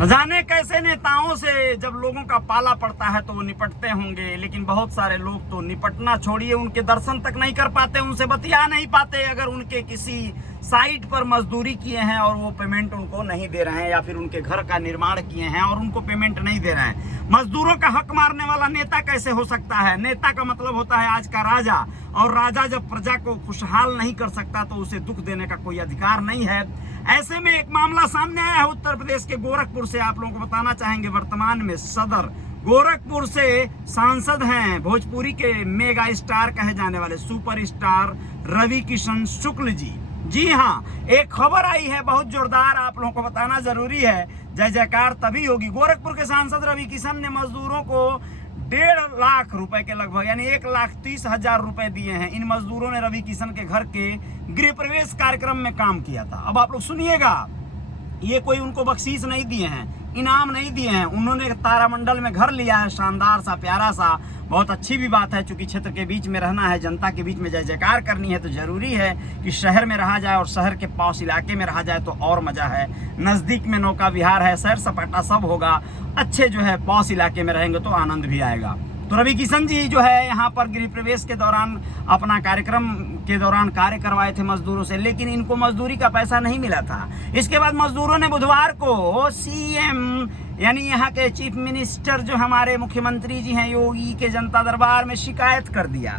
न जाने कैसे नेताओं से जब लोगों का पाला पड़ता है तो वो निपटते होंगे, लेकिन बहुत सारे लोग तो निपटना छोड़िए, उनके दर्शन तक नहीं कर पाते, उनसे बतिया नहीं पाते। अगर उनके किसी साइट पर मजदूरी किए हैं और वो पेमेंट उनको नहीं दे रहे हैं, या फिर उनके घर का निर्माण किए हैं और उनको पेमेंट नहीं दे रहे हैं, मजदूरों का हक मारने वाला नेता कैसे हो सकता है? नेता का मतलब होता है आज का राजा, और राजा जब प्रजा को खुशहाल नहीं कर सकता तो उसे दुख देने का कोई अधिकार नहीं है। ऐसे में एक मामला सामने आया है उत्तर प्रदेश के गोरखपुर से, आप लोगों को बताना चाहेंगे। वर्तमान में सदर गोरखपुर से सांसद हैं भोजपुरी के मेगा स्टार कहे जाने वाले सुपर स्टार रवि किशन शुक्ल जी। जी हाँ, एक खबर आई है बहुत जोरदार, आप लोगों को बताना जरूरी है, जय जयकार तभी होगी। गोरखपुर के सांसद रवि किशन ने मजदूरों को 1.5 लाख रुपए के लगभग यानी 1,30,000 रुपए दिए हैं। इन मजदूरों ने रवि किशन के घर के गृह प्रवेश कार्यक्रम में काम किया था। अब आप लोग सुनिएगा, ये कोई उनको बख्शीश नहीं दिए हैं, इनाम नहीं दिए हैं, उन्होंने तारामंडल में घर लिया है, शानदार सा प्यारा सा। बहुत अच्छी भी बात है, चूंकि क्षेत्र के बीच में रहना है, जनता के बीच में जय जयकार करनी है, तो जरूरी है कि शहर में रहा जाए और शहर के पास इलाके में रहा जाए तो और मजा है। नजदीक में नौका विहार है, सैर सपाटा सब होगा, अच्छे जो है पास इलाके में रहेंगे तो आनंद भी आएगा। तो रवि किशन जी जो है यहाँ पर गृह प्रवेश के दौरान अपना कार्यक्रम के दौरान कार्य करवाए थे मजदूरों से, लेकिन इनको मजदूरी का पैसा नहीं मिला था। इसके बाद मजदूरों ने बुधवार को सीएम यानी यहाँ के चीफ मिनिस्टर जो हमारे मुख्यमंत्री जी हैं योगी के जनता दरबार में शिकायत कर दिया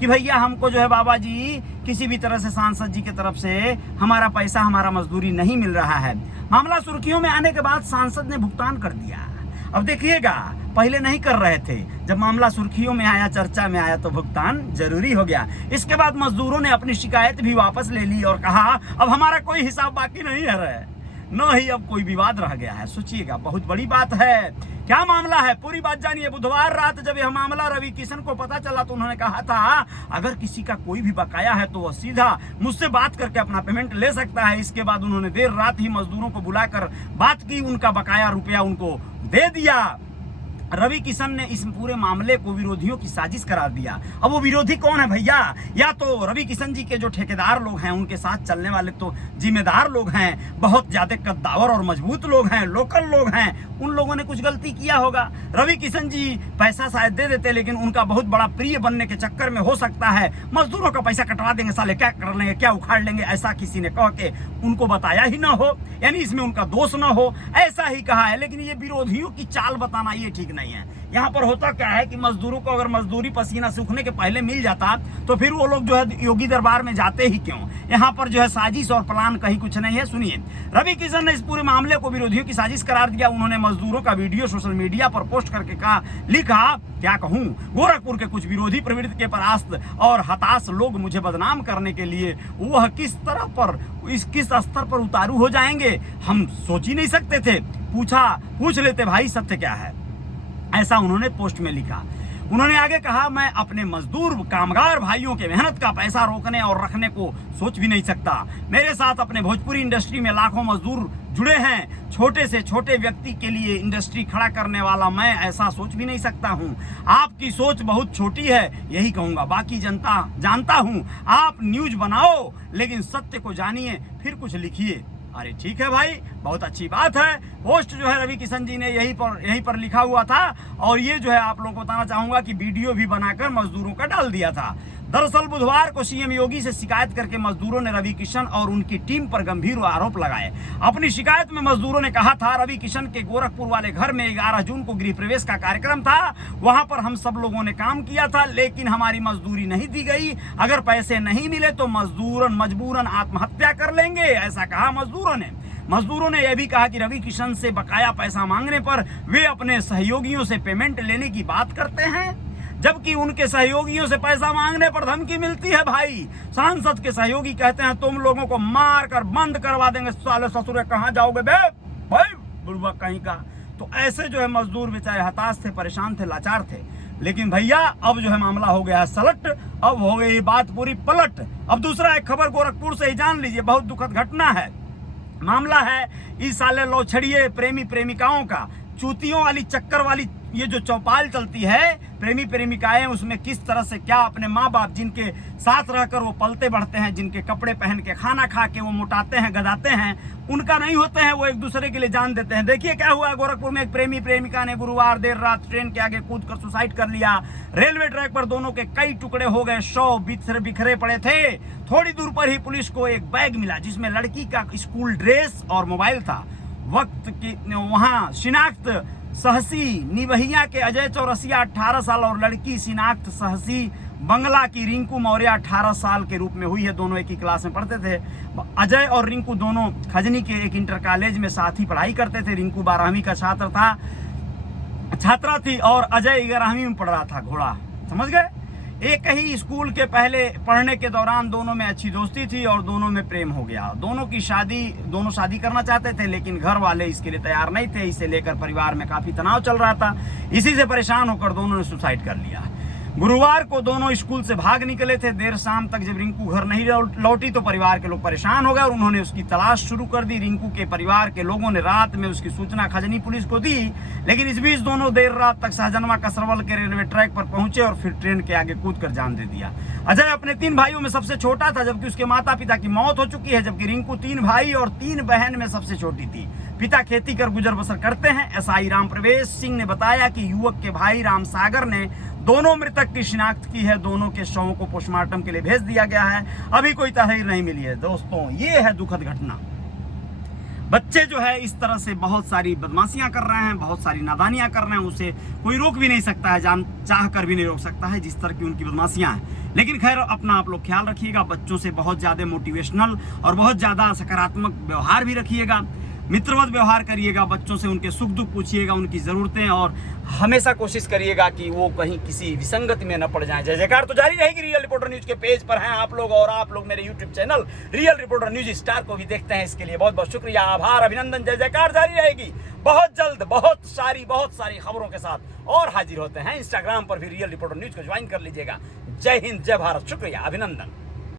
कि भैया हमको जो है बाबा जी किसी भी तरह से सांसद जी की तरफ से हमारा पैसा, हमारा मजदूरी नहीं मिल रहा है। मामला सुर्खियों में आने के बाद सांसद ने भुगतान कर दिया। अब देखिएगा, पहले नहीं कर रहे थे, जब मामला सुर्खियों में आया, चर्चा में आया तो भुगतान जरूरी हो गया। इसके बाद मजदूरों ने अपनी शिकायत भी वापस ले ली और कहा अब हमारा कोई हिसाब बाकी नहीं है, न ही अब कोई विवाद रह गया है। सोचिएगा, बहुत बड़ी बात है। क्या मामला है, पूरी बात जानिए। बुधवार रात जब यह मामला रवि किशन को पता चला तो उन्होंने कहा था अगर किसी का कोई भी बकाया है तो वह सीधा मुझसे बात करके अपना पेमेंट ले सकता है। इसके बाद उन्होंने देर रात ही मजदूरों को बुलाकर बात की, उनका बकाया रुपया उनको दे दिया। रवि किशन ने इस पूरे मामले को विरोधियों की साजिश करार दिया। अब वो विरोधी कौन है भैया? या तो रवि किशन जी के जो ठेकेदार लोग हैं, उनके साथ चलने वाले तो जिम्मेदार लोग हैं, बहुत ज्यादा कद्दावर और मजबूत लोग हैं, लोकल लोग हैं, उन लोगों ने कुछ गलती किया होगा। रवि किशन जी पैसा शायद दे देते, लेकिन उनका बहुत बड़ा प्रिय बनने के चक्कर में हो सकता है मजदूरों का पैसा कटवा देंगे, साले क्या कर लेंगे, क्या उखाड़ लेंगे, ऐसा किसी ने कह के उनको बताया ही ना हो, यानी इसमें उनका दोष ना हो, ऐसा ही कहा है। लेकिन ये विरोधियों की चाल बताना ये ठीक नहीं है। यहाँ पर होता क्या है कि मजदूरों को अगर मजदूरी पसीना सूखने के पहले मिल जाता तो फिर वो लोग जो है योगी दरबार में जाते ही क्यों? यहाँ पर जो है साजिश और प्लान कहीं कुछ नहीं है। सुनिए, रवि किशन ने इस पूरे मामले को विरोधियों की साजिश करार दिया। उन्होंने मजदूरों का वीडियो सोशल मीडिया पर पोस्ट करके लिखा, क्या कहूँ, गोरखपुर के कुछ विरोधी प्रवृत्ति के परास्त और हताश लोग मुझे बदनाम करने के लिए वह किस स्तर पर उतारू हो जाएंगे हम सोच ही नहीं सकते थे। पूछ लेते भाई सत्य क्या है, ऐसा उन्होंने पोस्ट में लिखा। उन्होंने आगे कहा, मैं अपने मजदूर कामगार भाइयों के मेहनत का पैसा रोकने और रखने को सोच भी नहीं सकता। मेरे साथ अपने भोजपुरी इंडस्ट्री में लाखों मजदूर जुड़े हैं। छोटे से छोटे व्यक्ति के लिए इंडस्ट्री खड़ा करने वाला मैं ऐसा सोच भी नहीं सकता हूं। आपकी सोच बहुत छोटी है, यही कहूंगा। बाकी जनता जानता हूं, आप न्यूज बनाओ लेकिन सत्य को जानिए, फिर कुछ लिखिए। अरे ठीक है भाई, बहुत अच्छी बात है। पोस्ट जो है रवि किशन जी ने यहीं पर लिखा हुआ था, और ये जो है आप लोगों को बताना चाहूंगा कि वीडियो भी बनाकर मजदूरों का डाल दिया था। दरअसल बुधवार को सीएम योगी से शिकायत करके मजदूरों ने रवि किशन और उनकी टीम पर गंभीर आरोप लगाए। अपनी शिकायत में मजदूरों ने कहा था, रवि किशन के गोरखपुर वाले घर में 11 जून को गृह प्रवेश का कार्यक्रम था, वहां पर हम सब लोगों ने काम किया था, लेकिन हमारी मजदूरी नहीं दी गई। अगर पैसे नहीं मिले तो मजबूरन आत्महत्या कर लेंगे, ऐसा कहा मजदूरों ने। मजदूरों ने यह भी कहा कि रवि किशन से बकाया पैसा मांगने पर वे अपने सहयोगियों से पेमेंट लेने की बात करते हैं, जबकि उनके सहयोगियों से पैसा मांगने पर धमकी मिलती है। भाई, सांसद के सहयोगी कहते हैं तुम लोगों को मार कर बंद करवा देंगे, साले ससुरे कहाँ जाओगे बे भाई, बुढ़वा कहीं का। तो ऐसे जो है मजदूर बेचारे हताश थे, परेशान थे, लाचार थे। लेकिन भैया अब जो है मामला हो गया है सलट, अब हो गई बात पूरी पलट। अब दूसरा एक खबर गोरखपुर से ही जान लीजिए, बहुत दुखद घटना है। मामला है इस साले लौछड़िए प्रेमी प्रेमिकाओं का, चूतियों वाली चक्कर वाली ये जो चौपाल चलती है प्रेमी प्रेमिकाएं, उसमें किस तरह से क्या अपने माँ बाप जिनके साथ रहकर वो पलते बढ़ते हैं, जिनके कपड़े पहन के खाना खा के वो मोटाते हैं गदाते हैं, उनका नहीं होते हैं, वो एक दूसरे के लिए जान देते हैं। देखिए क्या हुआ गोरखपुर में, एक प्रेमी प्रेमिका ने गुरुवार देर रात ट्रेन के आगे कूदकर सुसाइड कर लिया। रेलवे ट्रैक पर दोनों के कई टुकड़े हो गए, शव बिखरे पड़े थे। थोड़ी दूर पर ही पुलिस को एक बैग मिला जिसमें लड़की का स्कूल ड्रेस और मोबाइल था। वक्त की वहां शिनाख्त सहसी निवहिया के अजय चौरसिया 18 साल और लड़की शिनाख्त सहसी बंगला की रिंकू मौर्य 18 साल के रूप में हुई है। दोनों एक ही क्लास में पढ़ते थे। अजय और रिंकू दोनों खजनी के एक इंटर कॉलेज में साथ ही पढ़ाई करते थे। रिंकू 12वीं का छात्रा थी और अजय 11वीं में पढ़ रहा था। घोड़ा समझ गए। एक ही स्कूल के पहले पढ़ने के दौरान दोनों में अच्छी दोस्ती थी और दोनों में प्रेम हो गया। दोनों शादी करना चाहते थे, लेकिन घर वाले इसके लिए तैयार नहीं थे। इसे लेकर परिवार में काफी तनाव चल रहा था। इसी से परेशान होकर दोनों ने सुसाइड कर लिया। गुरुवार को दोनों स्कूल से भाग निकले थे। देर शाम तक जब रिंकू घर नहीं लौटी तो परिवार के लोग परेशान हो गए और उन्होंने उसकी तलाश शुरू कर दी। रिंकू के परिवार के लोगों ने रात में उसकी सूचना खजनी पुलिस को दी, लेकिन इस बीच दोनों देर रात तक सहजनवा कसरवल के रेलवे ट्रैक पर पहुंचे और फिर ट्रेन के आगे कूदकर जान दे दिया। अजय अपने 3 भाइयों में सबसे छोटा था, जबकि उसके माता पिता की मौत हो चुकी है, जबकि रिंकू 3 भाई और 3 बहन में सबसे छोटी थी। पिता खेती कर गुजर बसर करते हैं। एसआई राम प्रवेश सिंह ने बताया कि युवक के भाई राम सागर ने दोनों मृतक की शिनाख्त की है। दोनों के शवों को पोस्टमार्टम के लिए भेज दिया गया है। अभी कोई तहरीर नहीं मिली है। दोस्तों, ये है दुखद घटना। बच्चे जो है इस तरह से बहुत सारी बदमाशियां कर रहे हैं, बहुत सारी नादानियां कर रहे हैं। उसे कोई रोक भी नहीं सकता है, चाह कर भी नहीं रोक सकता है, जिस तरह की उनकी बदमाशियां हैं। लेकिन खैर, अपना आप लोग ख्याल रखिएगा। बच्चों से बहुत ज़्यादा मोटिवेशनल और बहुत ज़्यादा सकारात्मक व्यवहार भी रखिएगा। मित्रवत व्यवहार करिएगा। बच्चों से उनके सुख दुख पूछिएगा, उनकी ज़रूरतें, और हमेशा कोशिश करिएगा कि वो कहीं किसी विसंगति में न पड़ जाएं। जय जयकार तो जारी रहेगी। रियल रिपोर्टर न्यूज़ के पेज पर हैं आप लोग, और आप लोग मेरे YouTube channel real reporter news star को भी देखते हैं। इसके लिए बहुत बहुत शुक्रिया, आभार, अभिनंदन। जय जयकार जारी रहेगी। बहुत जल्द बहुत सारी खबरों के साथ और हाजिर होते हैं। इंस्टाग्राम पर भी रियल रिपोर्टर न्यूज़ को ज्वाइन कर लीजिएगा। जय हिंद, जय भारत, शुक्रिया, अभिनंदन।